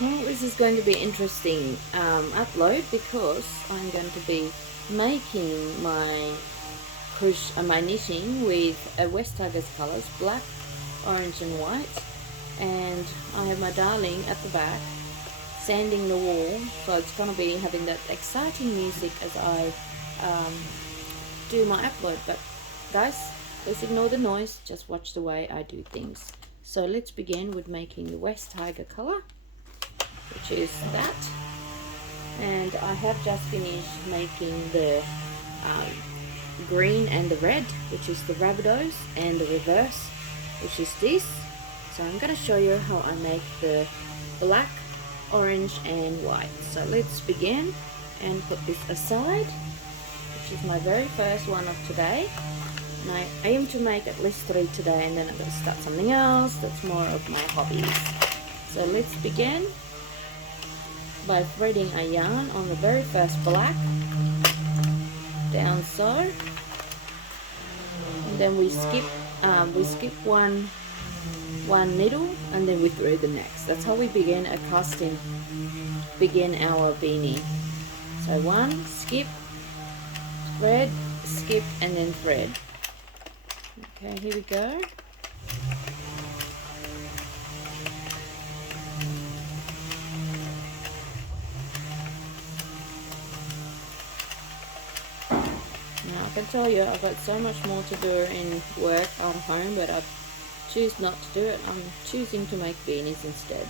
Well, this is going to be interesting upload because I'm going to be making my my knitting with West Tigers colours, black, orange and white, and I have my darling at the back sanding the wall, so it's going to be having that exciting music as I do my upload. But guys, please ignore the noise, just watch the way I do things. So let's begin with making the West Tiger colour, which is that, and I have just finished making the green and the red, which is the Rabbitohs, and the reverse, which is this. So I'm going to show you how I make the black, orange and white. So let's begin and put this aside, which is my very first one of today, and I aim to make at least 3 today, and then I'm going to start something else that's more of my hobbies. So let's begin by threading a yarn on the very first black, down so, and then we skip one needle, and then we thread the next. That's how we begin our beanie. So one, skip, thread, skip, and then thread. Okay, here we go. Now I can tell you I've got so much more to do in work at home, but I choose not to do it. I'm choosing to make beanies instead.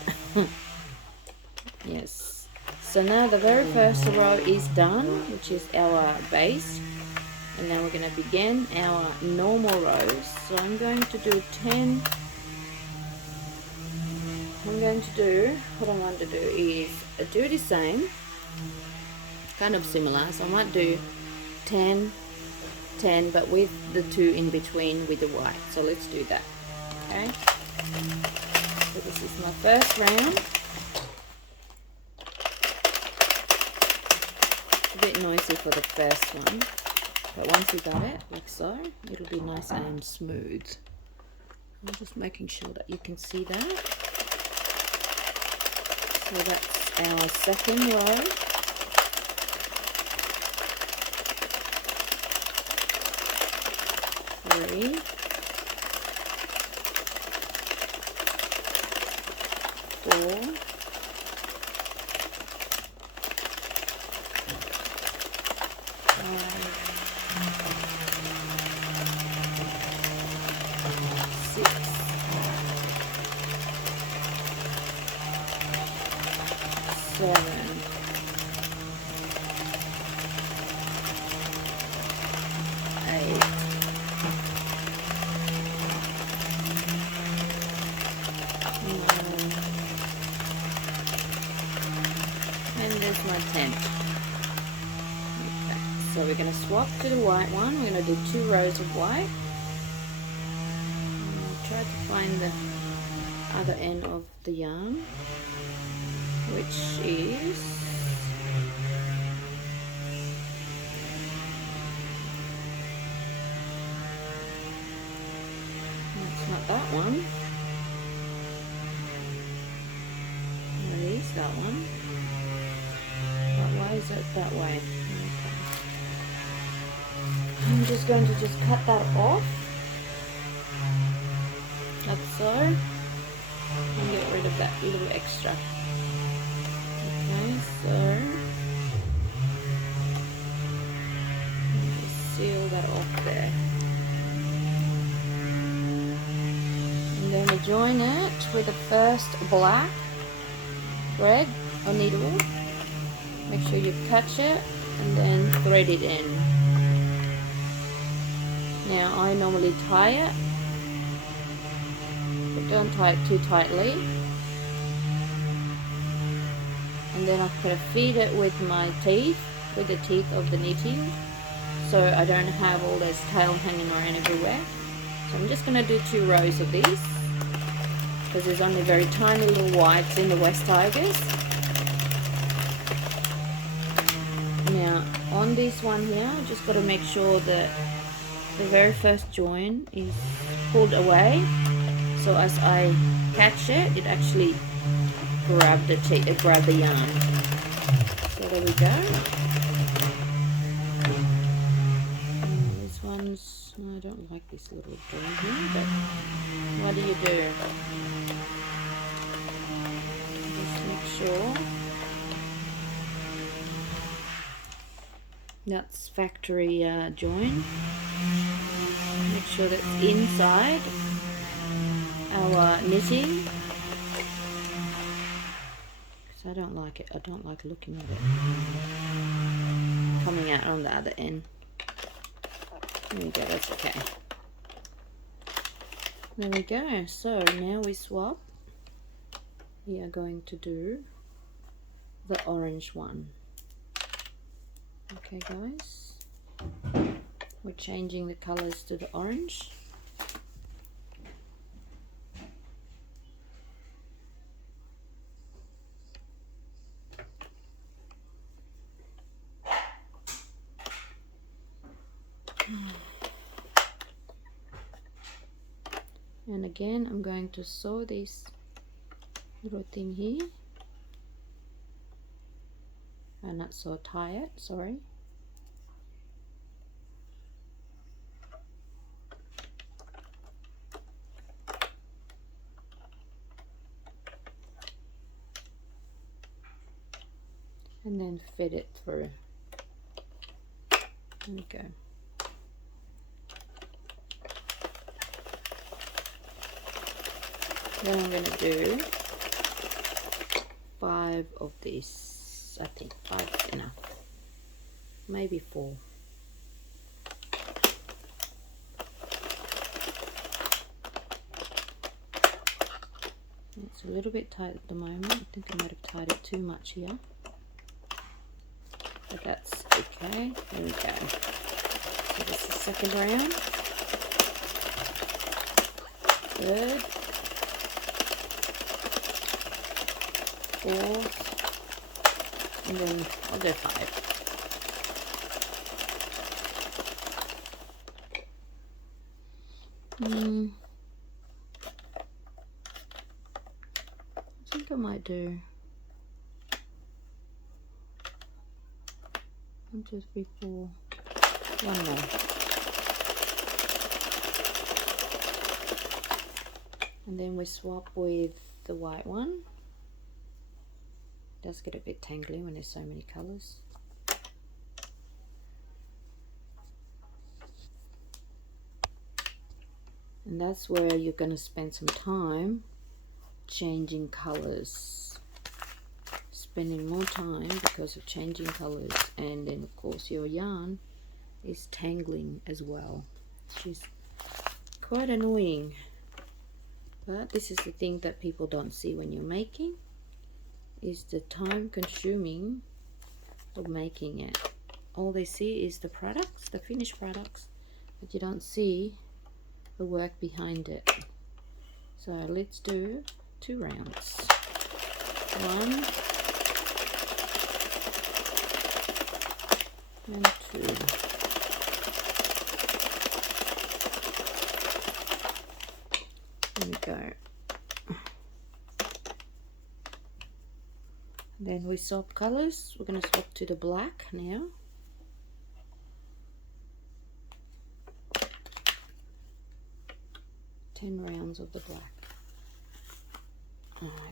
Yes. So now the very first row is done, which is our base, and now we're going to begin our normal rows. So I'm going to do 10. What I want to do is do the same, kind of similar. So I might do 10, 10, but with the 2 in between with the white. So let's do that. Okay, so this is my first round. It's a bit noisy for the first one, but once you got it like so, it'll be nice and smooth. I'm just making sure that you can see that. So that's our second row. Three, 4, 5, 6, 7, 8, 9, and there's my 10. Okay, so we're going to swap to the white one. We're going to do 2 rows of white. I'll try to find the other end of the yarn, which is it's not that one. It is that one. But why is it that way? Okay. I'm just going to cut that off, like so, and get rid of that little extra. Okay, so just seal that off there, and then we join it with the first black thread or needle. Make sure you catch it and then thread it in. Now I normally tie it, but don't tie it too tightly. And then I'm going to feed it with my teeth, with the teeth of the knitting, so I don't have all this tail hanging around everywhere. So I'm just going to do 2 rows of these, because there's only very tiny little whites in the West Tigers. Now on this one here, I just got to make sure that the very first join is pulled away, so as I catch it, it actually grab the yarn. So there we go. This one's, I don't like this little join here, but what do you do? Just make sure that's factory join. Make sure that's inside our knitting, because I don't like it. I don't like looking at it coming out on the other end. There we go, that's okay. There we go. So now we swap. We are going to do the orange one. Okay guys, we're changing the colors to the orange. And again, I'm going to sew this little thing here. And not so tie it, sorry. And then fit it through. There we go. Then I'm going to do 5 of these. I think 5 is enough. Maybe 4. It's a little bit tight at the moment. I think I might have tied it too much here. But that's okay. There we go. So this is the second round. Third. Fourth. And then I'll go 5. I think I might do 1, 2, 3, 4. One more. And then we swap with the white one. It does get a bit tangly when there's so many colours. And that's where you're going to spend some time changing colours. Spending more time because of changing colours, and then of course your yarn is tangling as well. She's quite annoying, but this is the thing that people don't see when you're making, is the time consuming of making it. All they see is the products, the finished products, but you don't see the work behind it. So let's do 2 rounds. 1 and 2. There we go. Then we swap colors. We're going to swap to the black now. Ten rounds of the black.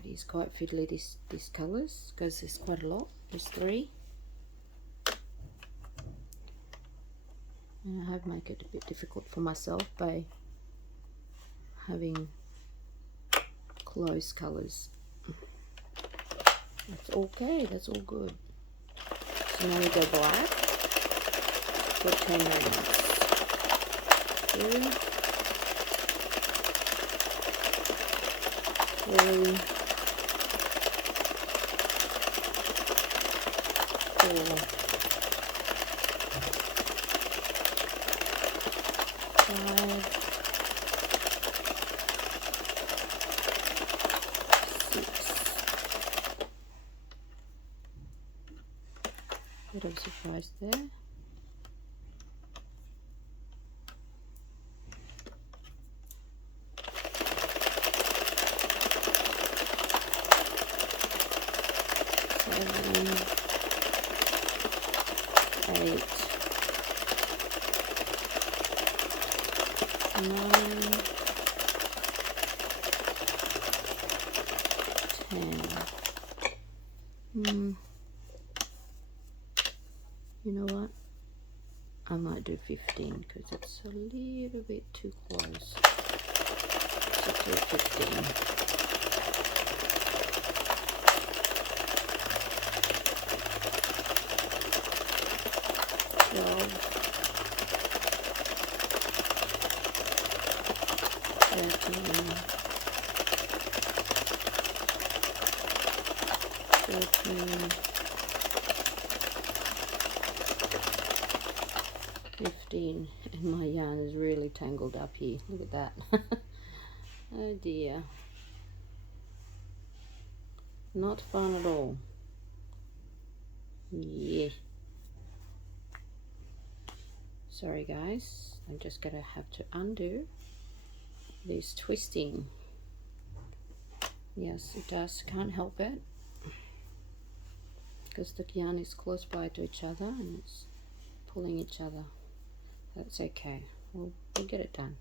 It is quite fiddly, these colors, because there's quite a lot. There's 3. And I have made it a bit difficult for myself by having close colors. That's okay, that's all good. So now we go black for 10 rounds. 2, 3, 4, 5, 6. Bit of a surprise there. 7, 8, 9, 10. You know what? I might do 15 because it's a little bit too close. So do 15. 12, 13, 14, 15, and my yarn is really tangled up here. Look at that. Oh dear. Not fun at all. Yeah. Sorry guys, I'm just gonna have to undo this twisting. Yes, it does, can't help it, because the yarn is close by to each other and it's pulling each other. That's okay, we'll get it done.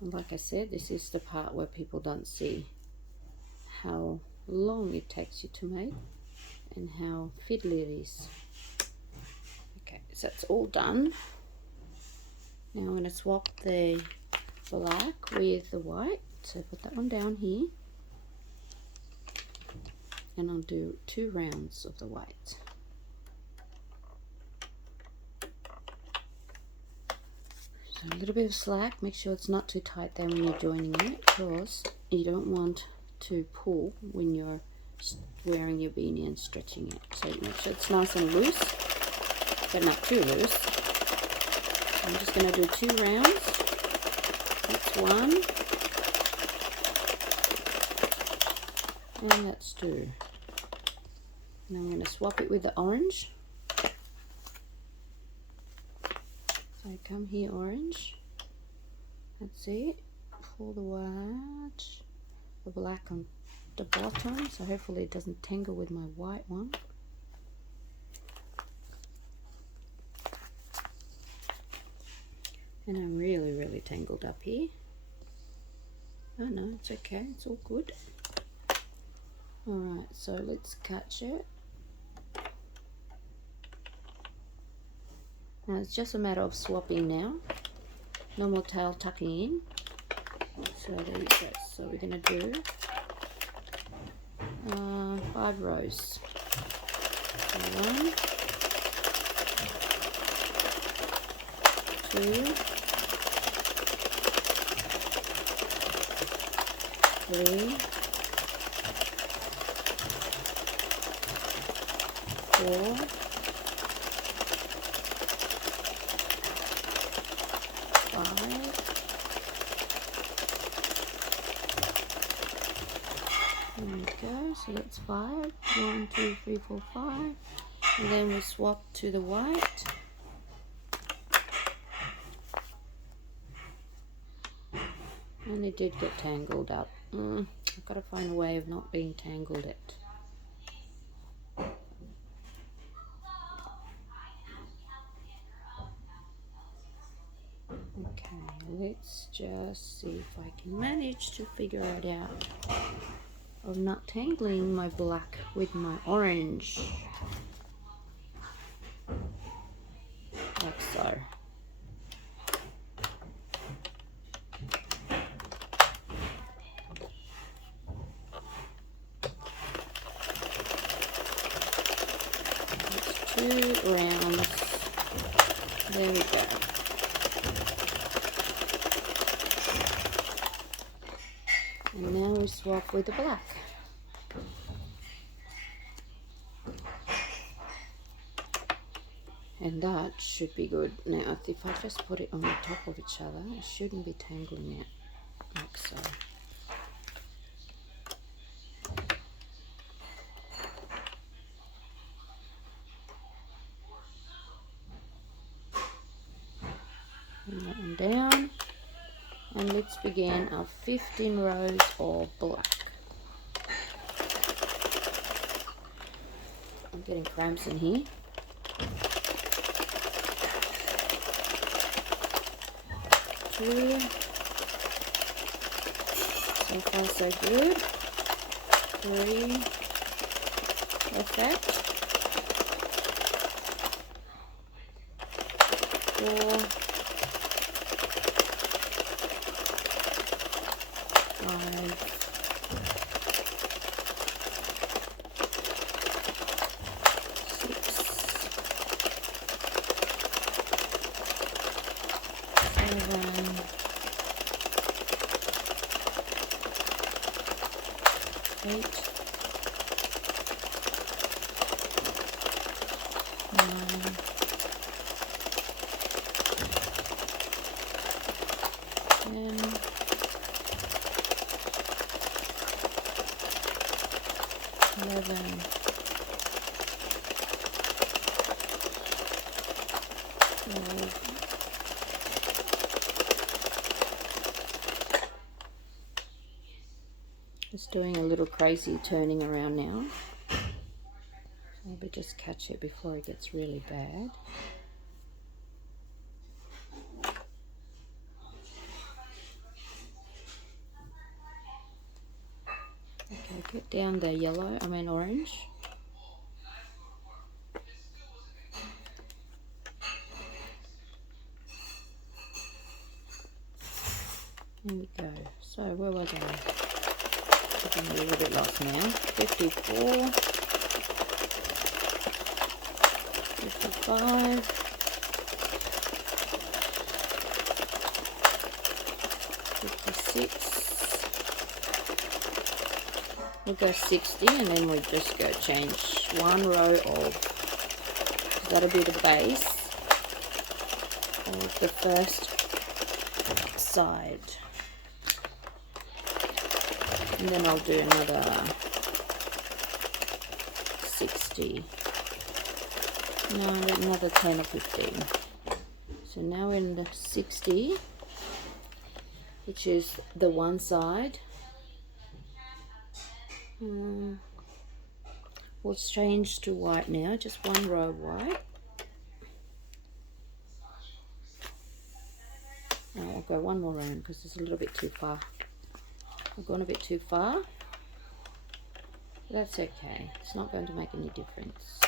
And like I said, this is the part where people don't see how long it takes you to make and how fiddly it is. Okay, so it's all done. Now I'm going to swap the black with the white. So put that one down here. And I'll do 2 rounds of the white. So a little bit of slack. Make sure it's not too tight there when you're joining it, because you don't want to pull when you're wearing your beanie and stretching it. So make sure it's nice and loose, but not too loose. I'm just going to do 2 rounds. That's 1. And that's 2. Now I'm going to swap it with the orange. So I come here, orange. That's it. Pull the white, the black on the bottom. So hopefully it doesn't tangle with my white one. And I'm really tangled up here. Oh no, it's okay, it's all good. Alright, so let's catch it. Now it's just a matter of swapping now. No more tail tucking in. So there you go. So we're going to do 5 rows. So 1, 2, 3, 4, 5, 5. 1, 2, 3, 4, 5. And then we swap to the white. And it did get tangled up. I've got to find a way of not being tangled it. Okay, let's just see if I can manage to figure it out of not tangling my black with my orange. Like so. That's 2 rounds. There we go. And now we swap with the black. And that should be good. Now if I just put it on the top of each other, it shouldn't be tangling it, like so. Bring that one down. And let's begin our 15 rows of black. I'm getting cramps in here. Two. So far so good. Three. Perfect. Four. Five. Six. 7. 8. 9. 10. 11. 12. Just doing a little crazy turning around now. Maybe just catch it before it gets really bad. Okay, get down the yellow, orange. There we go. So where was I? I'm a little bit lost now. 54. 55. 56. We'll go 60 and then we'll just go change one row of, that'll be the base of the first side. And then I'll do another 60. No, another 10 or 15. So now we're in the 60, which is the one side. We'll change to white now, just one row of white. Now I'll go one more round because it's a little bit too far. I've gone a bit too far. That's okay, it's not going to make any difference.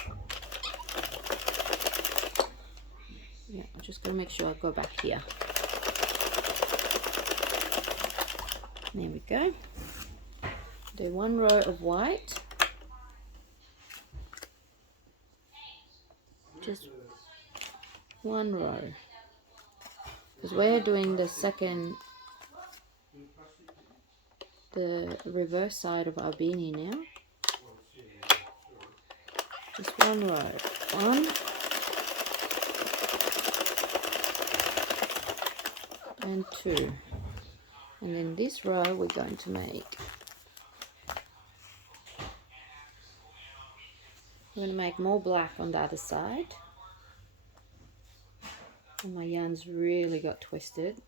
Yeah, I'm just going to make sure I go back here. There we go. Do one row of white. Just one row. Because we're doing the reverse side of our beanie now. Just one row. 1. And 2. And then this row we're going to make. I'm going to make more black on the other side. And my yarn's really got twisted.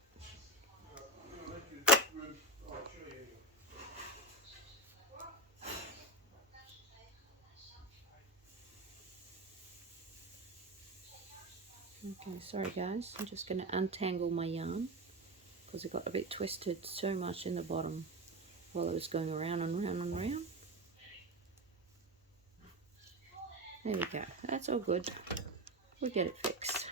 Okay, sorry guys, I'm just going to untangle my yarn because it got a bit twisted so much in the bottom while it was going around and round and round. There we go, that's all good. We'll get it fixed.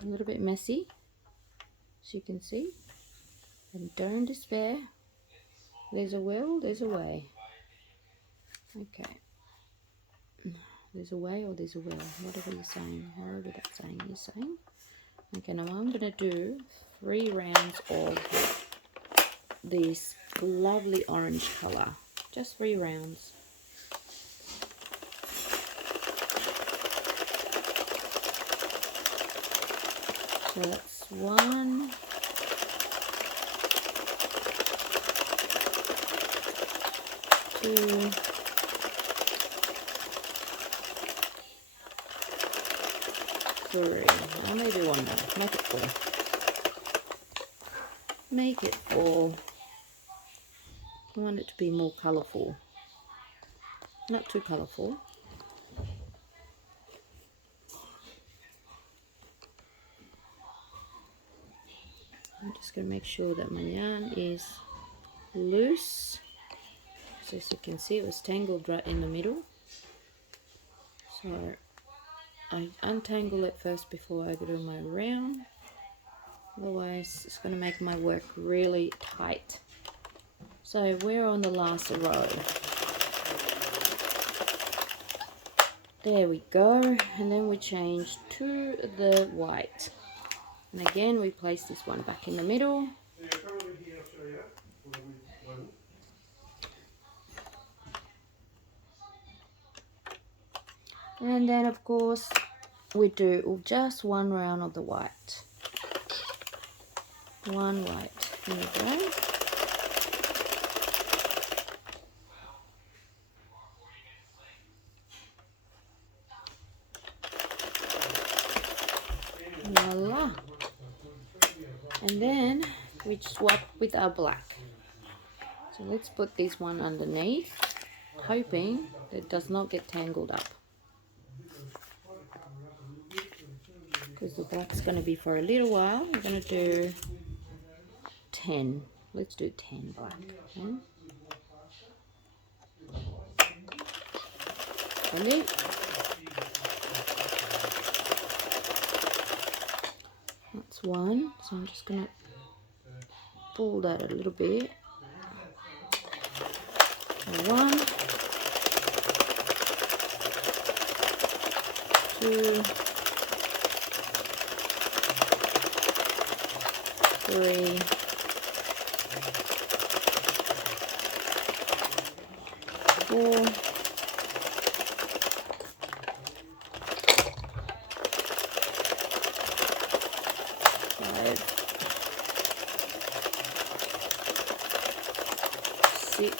A little bit messy, as you can see, and don't despair. There's a will, there's a way. Okay, there's a way or there's a will, whatever you're saying, however that saying you're saying. Okay, now I'm going to do 3 rounds of this lovely orange colour, just 3 rounds. So that's 1, 2, 3. I'll maybe 1 more. Make it 4. Make it 4. I want it to be more colourful, not too colourful. I'm just going to make sure that my yarn is loose. So as you can see, it was tangled right in the middle. So I untangle it first before I do my round. Otherwise, it's going to make my work really tight. So we're on the last row. There we go. And then we change to the white. And again, we place this one back in the middle. And then, of course, we do just one round of the white. One white. Here we go. Voila. And then we swap with our black. So let's put this one underneath, hoping that it does not get tangled up. Because the black's going to be for a little while. We're going to do 10. Let's do 10 black. Okay. Ready? That's one. So I'm just going to pull that a little bit. So 1, 2, 3, 4, 5, 6,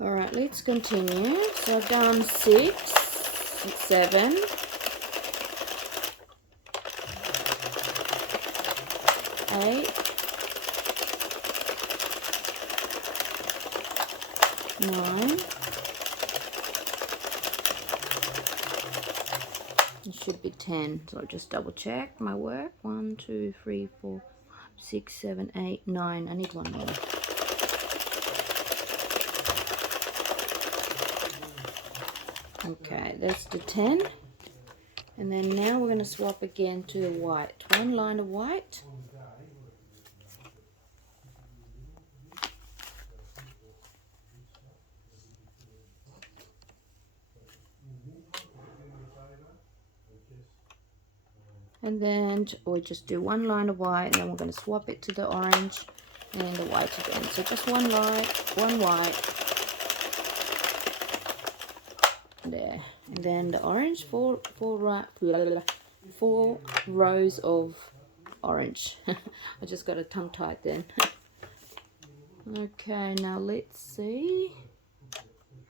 'Alright, let's continue. So I've done 6, 7, 8, 9. It should be 10. So I'll just double check my work. 1, 2, 3, 4, 6, 7, 8, 9. I need one more. Okay, that's the 10. And then now we're going to swap again to the white. One line of white. And then we just do one line of white, and then we're going to swap it to the orange and the white again. So just one line, one white. There. And then the orange, four rows of orange. I just got a tongue tied then. Okay, now let's see.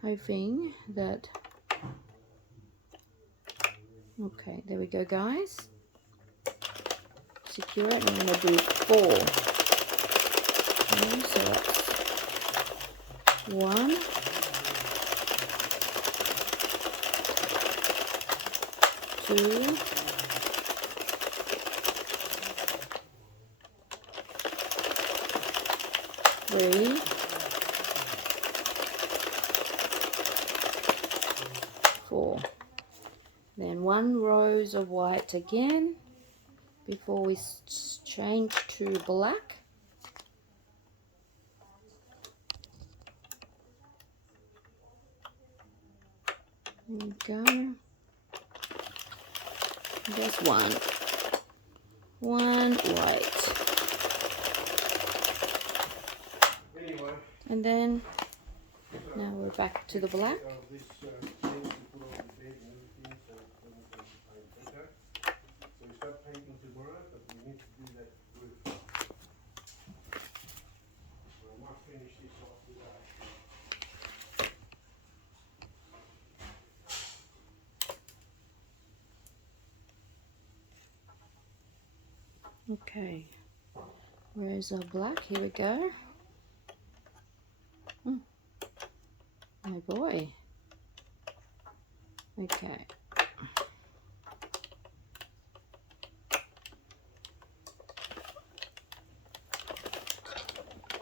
Hoping that... Okay, there we go, guys. Secure it, and I'm going to do 4. Okay, so that's 1, 2, 3, 4. Then 1 rows of white again before we change to black. There we go. Just one white. And then now we're back to the black. Okay, where's our black? Here we go. Oh boy. Okay.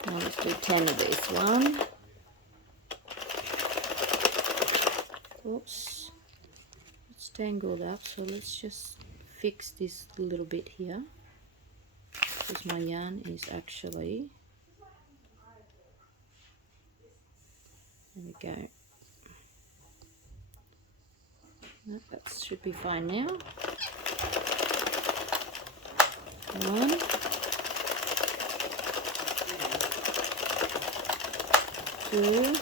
Now let's do 10 of this one. Oops, it's tangled up, so let's just fix this a little bit here, because my yarn is actually, there we go. No, that should be fine now. 1, 2,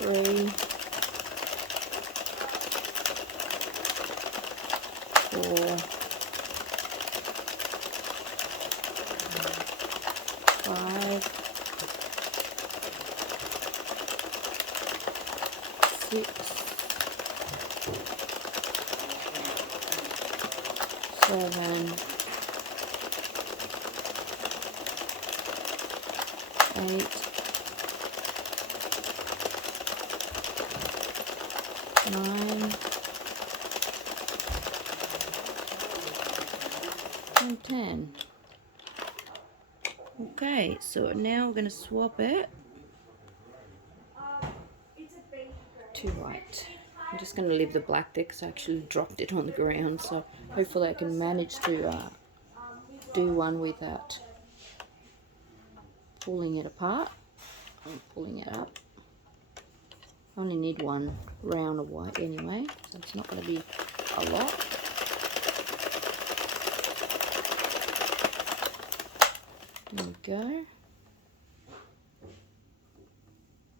3, 4, 5, 6, 7, 8, 9, and 10. Okay, so now we're going to swap it to white. I'm just going to leave the black there because I actually dropped it on the ground, so hopefully I can manage to do one without pulling it apart and pulling it up. I only need one round of white anyway, so it's not going to be a lot. There we go.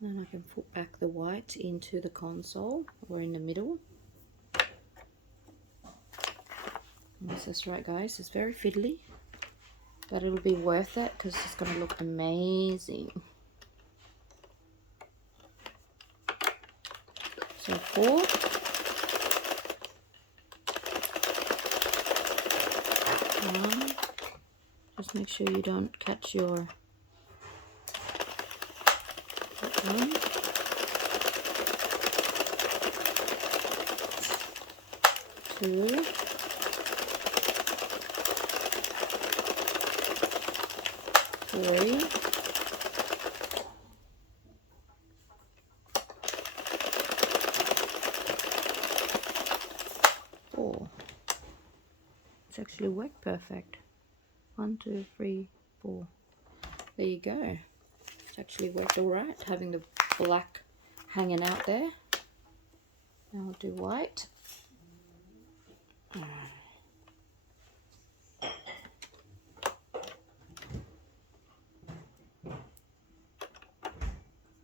Then I can put back the white into the console or in the middle. And this is right, guys. It's very fiddly, but it'll be worth it because it's going to look amazing. So 4. Just make sure you don't catch your 1, 2, 3, 4. It's actually worked perfect. 1, 2, 3, 4. There you go. It's actually worked alright, having the black hanging out there. Now I'll do white.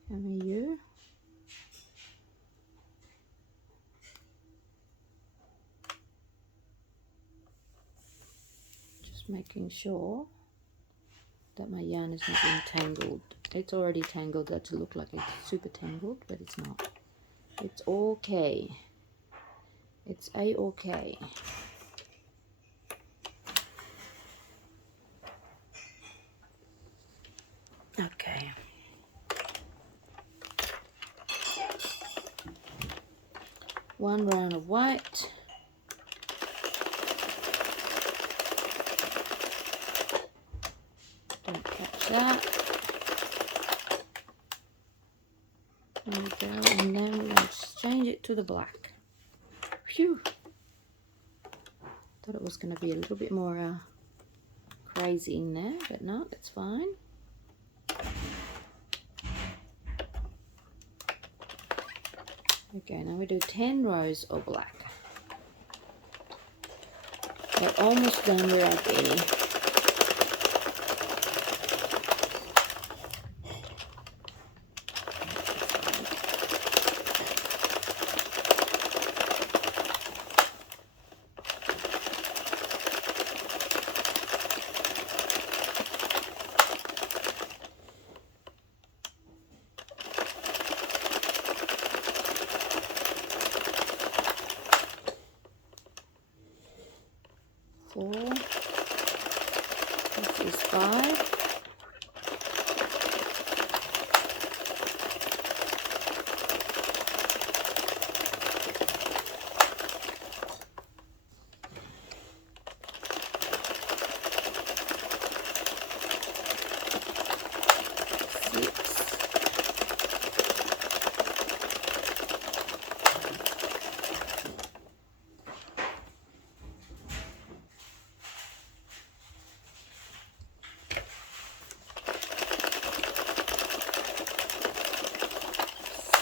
Come here, you. Just making sure that my yarn is not being tangled. It's already tangled. That to look like it's super tangled, but it's not. It's okay. It's a-okay. Okay. One round of white. Don't catch that. There we go, and then we're going to change it to the black. Phew! Thought it was going to be a little bit more crazy in there, but no, it's fine. Okay, now we do 10 rows of black. We're almost done with our beanie.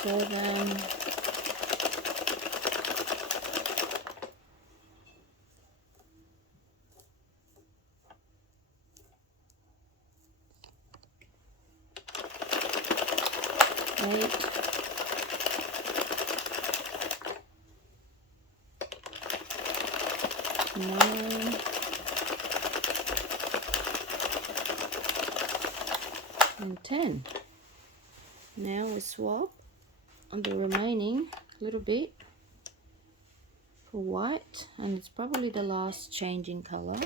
7, 8, 9, and 10. Now we swap on the remaining little bit for white, and it's probably the last change in color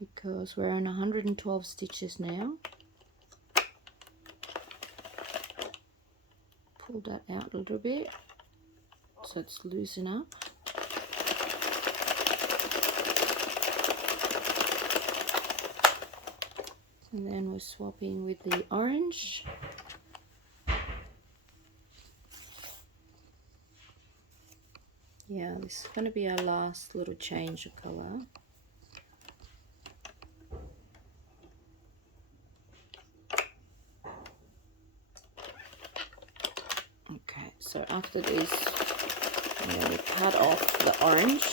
because we're on 112 stitches now. Pull that out a little bit so it's loosen up. And then we're swapping with the orange. Yeah, this is going to be our last little change of color. Okay, so after this, I'm going to cut off the orange.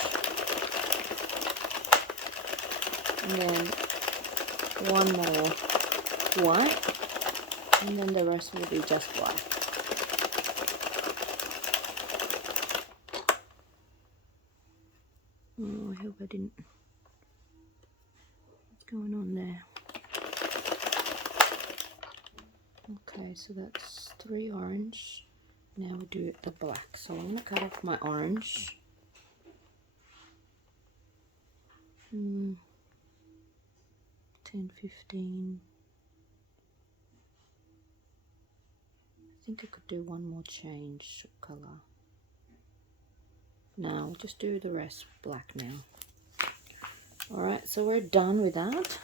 And then one more white, and then the rest will be just black. Oh, I hope I didn't. What's going on there? Okay, so that's 3 orange. Now we do the black. So I'm going to cut off my orange. 10, 15. I think I could do one more change of color. Now we'll just do the rest black now. Alright, so we're done with that.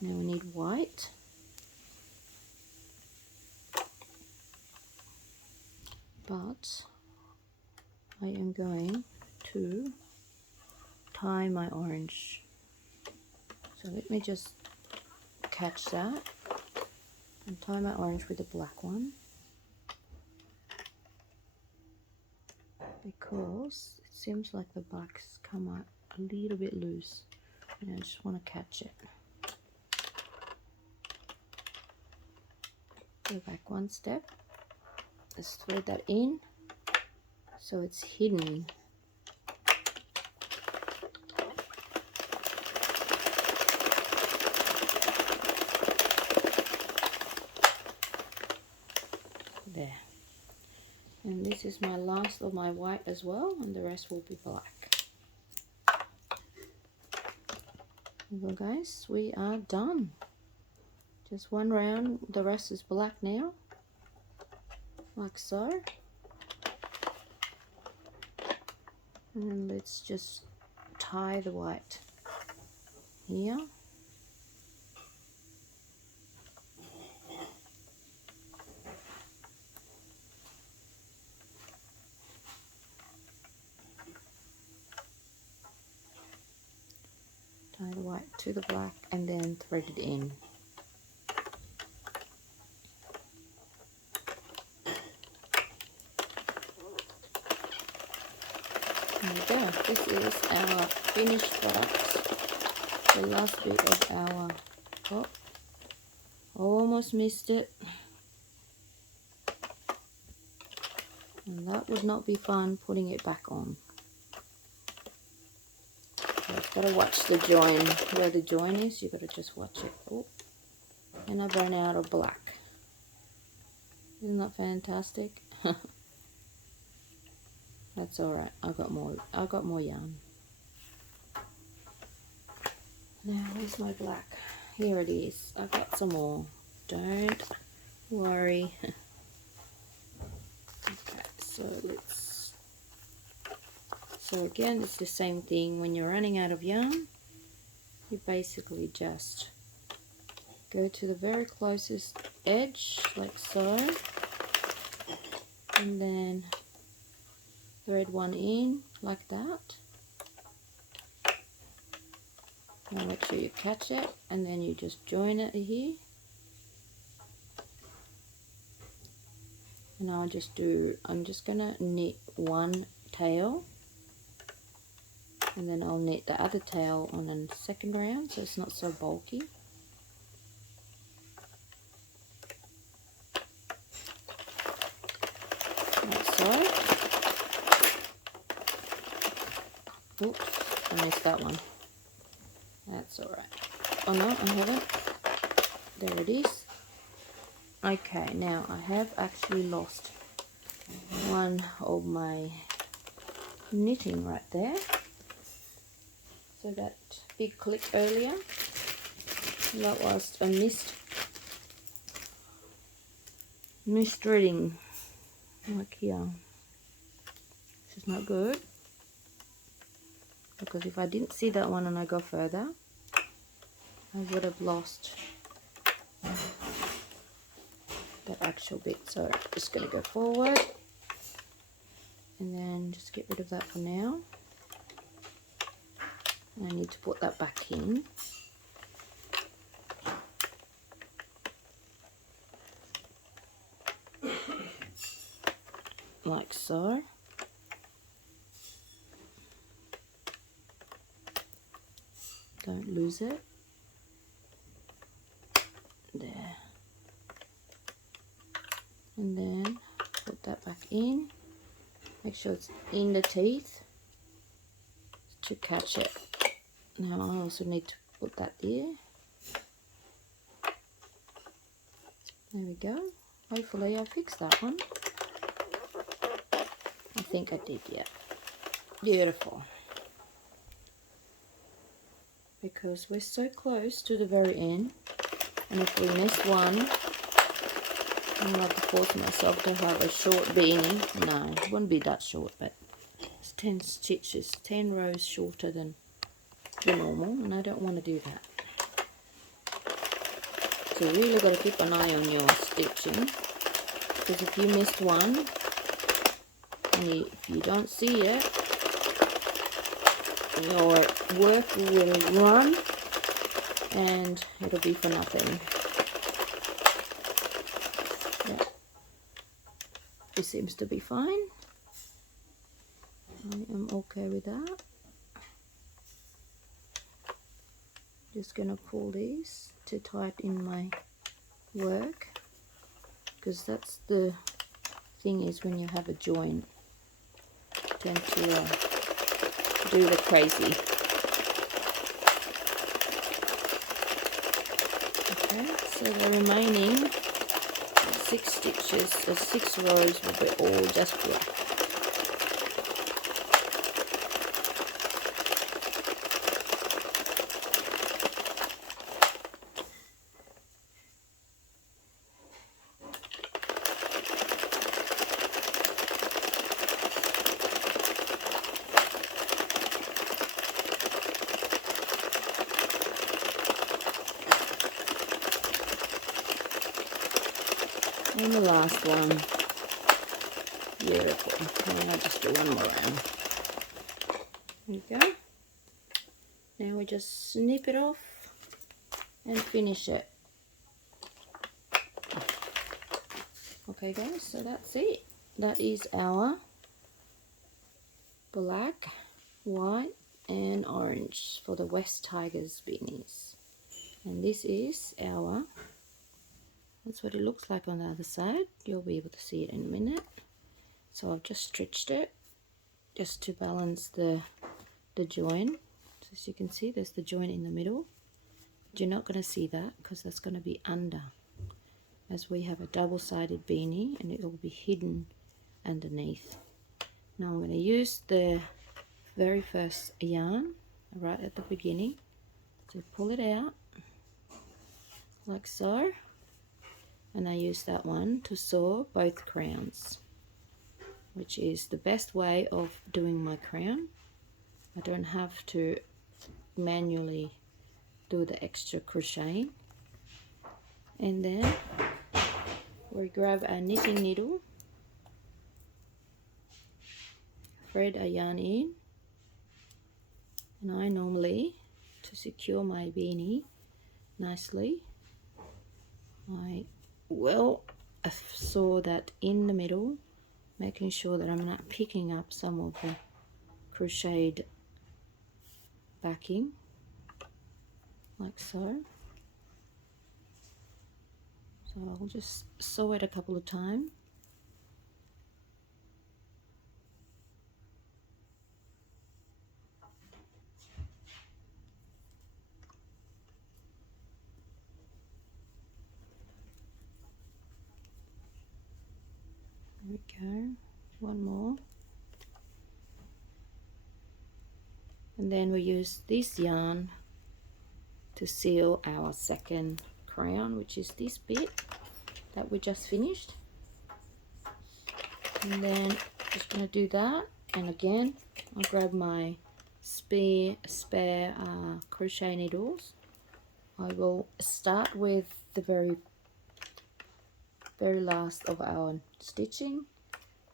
Now we need white. But I am going to tie my orange. So let me just catch that and tie my orange with the black one, because it seems like the black's come out a little bit loose and I just want to catch it. Go back one step. Let's thread that in so it's hidden. There. And this is my last of my white as well, and the rest will be black. There you go, guys, we are done. Just one round, the rest is black now, like so. And then let's just tie the white here. Tie the white to the black and then thread it in. There we go. This is our finished product. The last bit of our top. Almost missed it. And that would not be fun putting it back on. I've got to watch the join, where the join is, you've got to just watch it. Oh, and I ran out of black. Isn't that fantastic? That's alright, I got more yarn. Now where's my black? Here it is. I got some more. Don't worry. Okay, so again, it's the same thing. When you're running out of yarn, you basically just go to the very closest edge, like so, and then thread one in like that. Now make sure you catch it, and then you just join it here. And I'm just gonna knit one tail, and then I'll knit the other tail on a second round so it's not so bulky. Like so. Oops, I missed that one. That's alright. Oh no, I haven't. There it is. Okay, now I have actually lost one of my knitting right there. So that big clip earlier, that was a misthreading, like here. This is not good, because if I didn't see that one and I go further, I would have lost that actual bit. So I'm just going to go forward and then just get rid of that for now. I need to put that back in. Like so. Don't lose it. There. And then put that back in. Make sure it's in the teeth to catch it. Now I also need to put that there. There we go. Hopefully I fixed that one. I think I did, yeah. Beautiful. Because we're so close to the very end, and if we miss one, I'm going to force myself to have a short beanie. No, it wouldn't be that short, but it's 10 stitches, 10 rows shorter than the normal, and I don't want to do that. So you really got to keep an eye on your stitching, because if you missed one, and if you don't see it, your work will run and it'll be for nothing. Yeah. This seems to be fine. I am okay with that. Just gonna pull these to tighten my work, because that's the thing, is when you have a joint, you tend to do the crazy. Okay, so the remaining 6 stitches, 6 rows will be all just black. And the last one. Beautiful. And I'll just do one more round. There you go. Now we just snip it off and finish it. Okay guys, so that's it. That is our black, white and orange for the West Tigers beanies. And this is our, that's what it looks like on the other side. You'll be able to see it in a minute. So I've just stretched it just to balance the joint. So as you can see, there's the joint in the middle. But you're not going to see that because that's going to be under, as we have a double-sided beanie and it will be hidden underneath. Now I'm going to use the very first yarn right at the beginning. So pull it out like so, and I use that one to sew both crowns, which is the best way of doing my crown. I don't have to manually do the extra crocheting. And then we grab our knitting needle, thread a yarn in, and I normally, to secure my beanie nicely, I will saw that in the middle, making sure that I'm not picking up some of the crocheted backing, like so. So I'll just sew it a couple of times. There we go, one more. And then we use this yarn to seal our second crown, which is this bit that we just finished. And then just going to do that, and again I'll grab my spare crochet needles. I will start with the very last of our stitching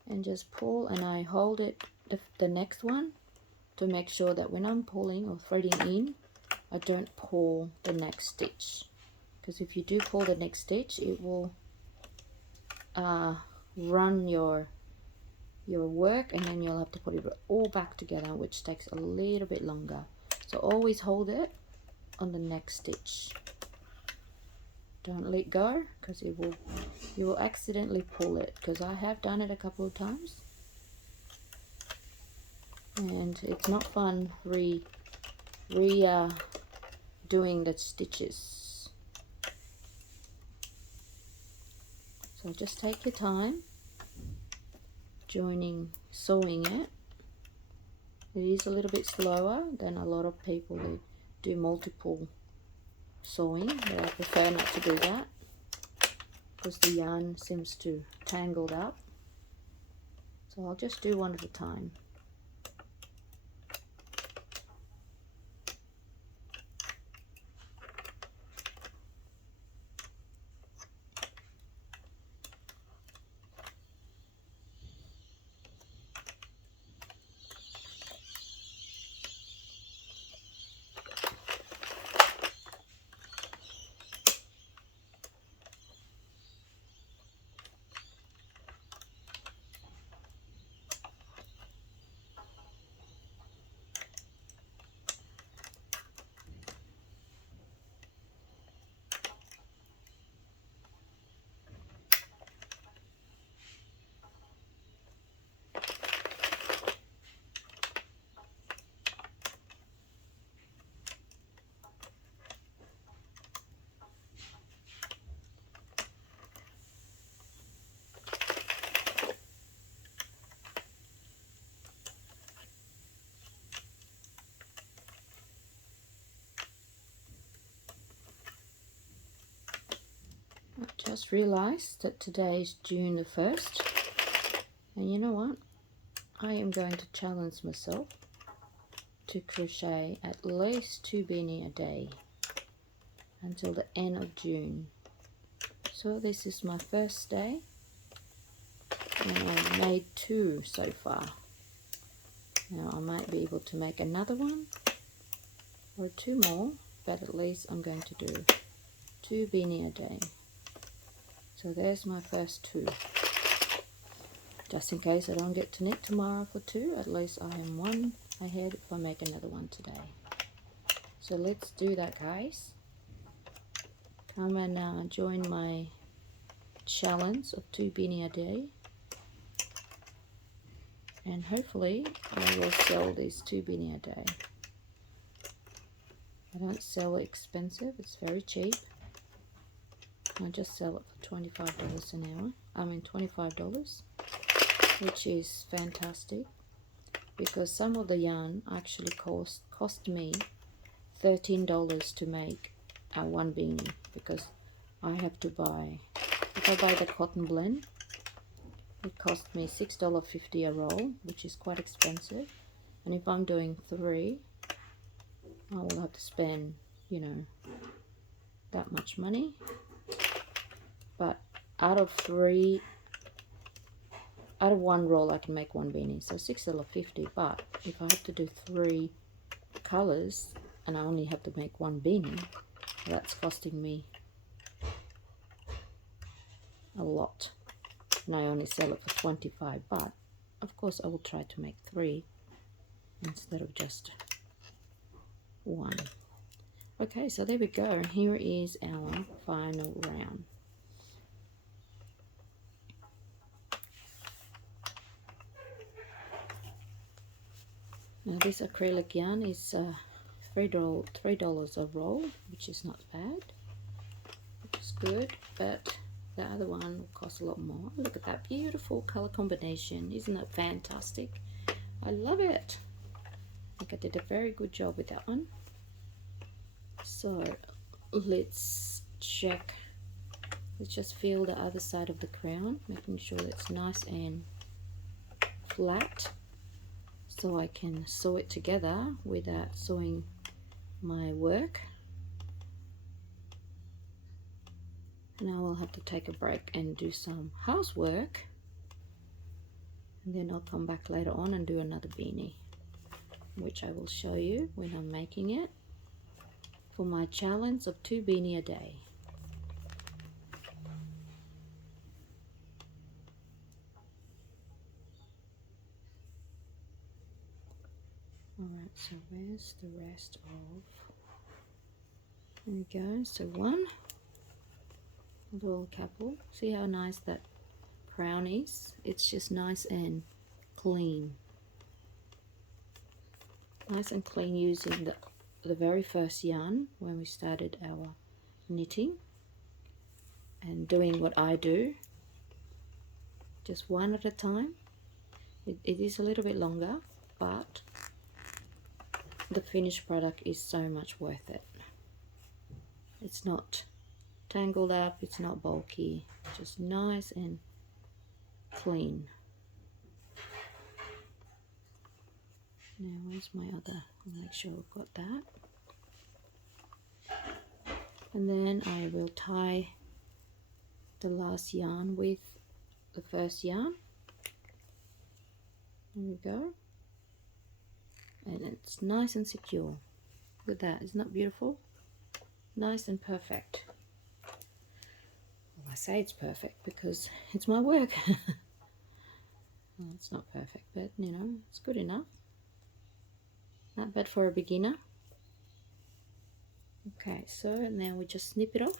and just pull, and I hold it the next one to make sure that when I'm pulling or threading in, I don't pull the next stitch, because if you do pull the next stitch, it will run your work, and then you'll have to put it all back together, which takes a little bit longer. So always hold it on the next stitch. Don't let go, because you will accidentally pull it, because I have done it a couple of times and it's not fun doing the stitches. So just take your time sewing it. It is a little bit slower than a lot of people who do multiple sewing, but I prefer not to do that because the yarn seems to tangled up. So I'll just do one at a time. I just realized that today is June the 1st, and you know what? I am going to challenge myself to crochet at least 2 beanie a day until the end of June. So this is my first day, and I've made 2 so far. Now I might be able to make another one or 2 more, but at least I'm going to do 2 beanie a day. So there's my first 2. Just in case I don't get to knit tomorrow for 2, at least I am 1 ahead if I make another one today. So let's do that, guys. Come and join my challenge of 2 beanie a day. And hopefully I will sell these 2 beanie a day. I don't sell it expensive, it's very cheap. I just sell it for $25 an hour. I mean $25, which is fantastic, because some of the yarn actually cost me $13 to make a 1 beanie, because I have to buy, if I buy the cotton blend, it cost me $6.50 a roll, which is quite expensive, and if I'm doing 3, I will have to spend, you know, that much money. But out of 1 roll I can make 1 beanie, so $6.50. But if I have to do 3 colors and I only have to make 1 beanie, that's costing me a lot, and I only sell it for 25, but of course I will try to make 3 instead of just 1. Okay, so there we go. Here is our final round. Now this acrylic yarn is $3 a roll, which is not bad. It's good, but the other one will cost a lot more. Look at that beautiful color combination. Isn't that fantastic? I love it. I think I did a very good job with that one. So let's check. Let's just feel the other side of the crown, making sure it's nice and flat, so I can sew it together without sewing my work. Now I'll have to take a break and do some housework, and then I'll come back later on and do another beanie, which I will show you when I'm making it for my challenge of 2 beanie a day. Alright, so where's the rest of... There we go, so 1 little couple. See how nice that crown is? It's just nice and clean. Nice and clean using the very first yarn when we started our knitting, and doing what I do, just one at a time. It is a little bit longer, but the finished product is so much worth it. It's not tangled up, it's not bulky, just nice and clean. Now where's my other? I'll make sure I've got that. And then I will tie the last yarn with the first yarn. There we go. And it's nice and secure. Look at that, isn't that beautiful? Nice and perfect. Well, I say it's perfect because it's my work. Well, it's not perfect, but you know, it's good enough. Not bad for a beginner. Okay, so now we just snip it off.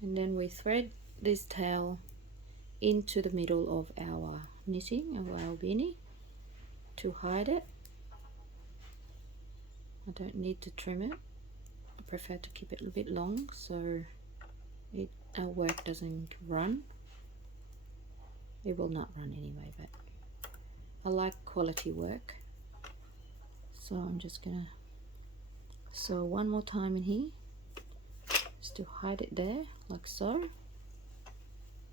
And then we thread this tail into the middle of our knitting, of our beanie, to hide it. I don't need to trim it. I prefer to keep it a bit long so our work doesn't run. It will not run anyway, but I like quality work. So I'm just gonna sew one more time in here, just to hide it there, like so.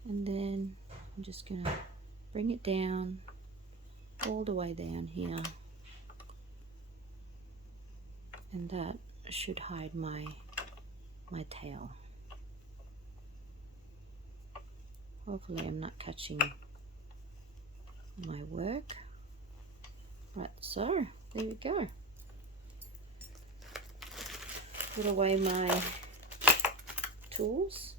And then I'm just gonna bring it down, all the way down here. And that should hide my tail. Hopefully I'm not catching my work. Right, so there we go. Put away my tools.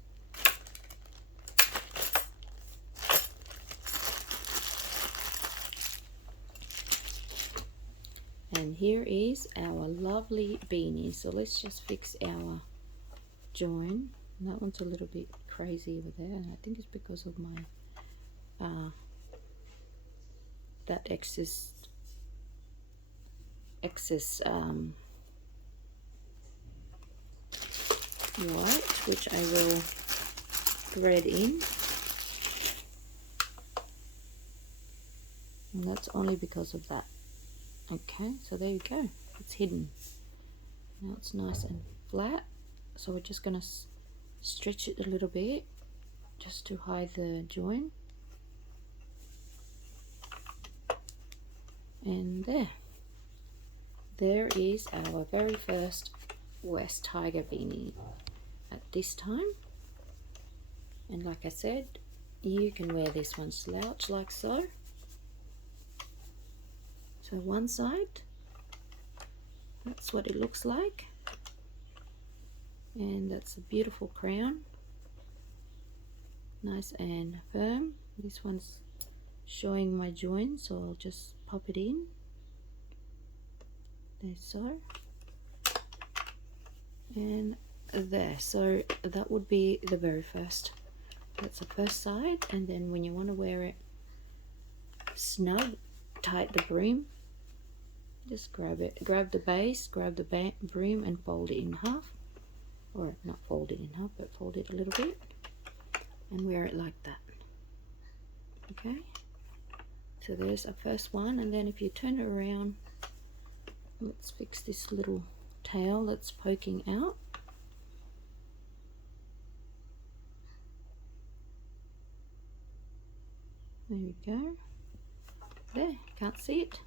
And here is our lovely beanie. So let's just fix our join. That one's a little bit crazy over there, and I think it's because of my that excess white, which I will thread in, and that's only because of that. Okay, so there you go, it's hidden. Now it's nice and flat, so we're just going to stretch it a little bit just to hide the join. And there is our very first West Tiger beanie at this time. And like I said, you can wear this one slouch like so. So one side, that's what it looks like. and that's a beautiful crown, nice and firm. This one's showing my join, so I'll just pop it in there, so, and there. So that would be the very first. That's the first side, and then when you want to wear it snug, tight the brim, just grab the base, grab the brim and fold it in half, or not fold it in half, but fold it a little bit and wear it like that. Okay, so there's our first one, and then if you turn it around, let's fix this little tail that's poking out. There we go. There, can't see it.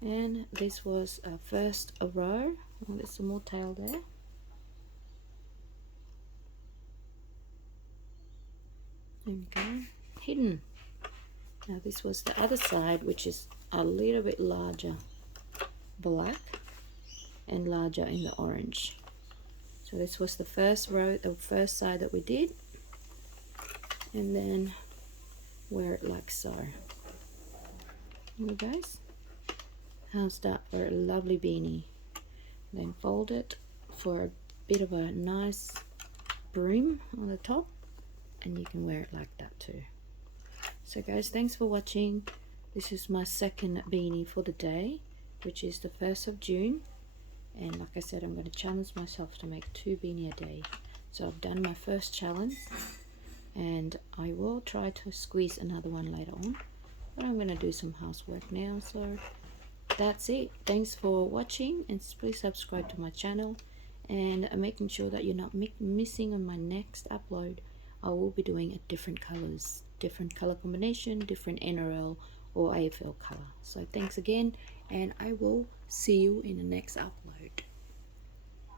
And this was our first row. Oh, there's some more tail there. There we go. Hidden. Now this was the other side, which is a little bit larger black and larger in the orange. So this was the first row, the first side that we did, and then wear it like so. Here, guys, how's that for a lovely beanie? Then fold it for a bit of a nice brim on the top, and you can wear it like that too. So guys, thanks for watching. This is my second beanie for the day, which is the 1st of June, and like I said, I'm going to challenge myself to make 2 beanie a day. So I've done my first challenge, and I will try to squeeze another one later on, but I'm going to do some housework now. So that's it. Thanks for watching, and please subscribe to my channel, and making sure that you're not missing on my next upload. I will be doing a different colors, different color combination, different NRL or AFL color. So thanks again, and I will see you in the next upload.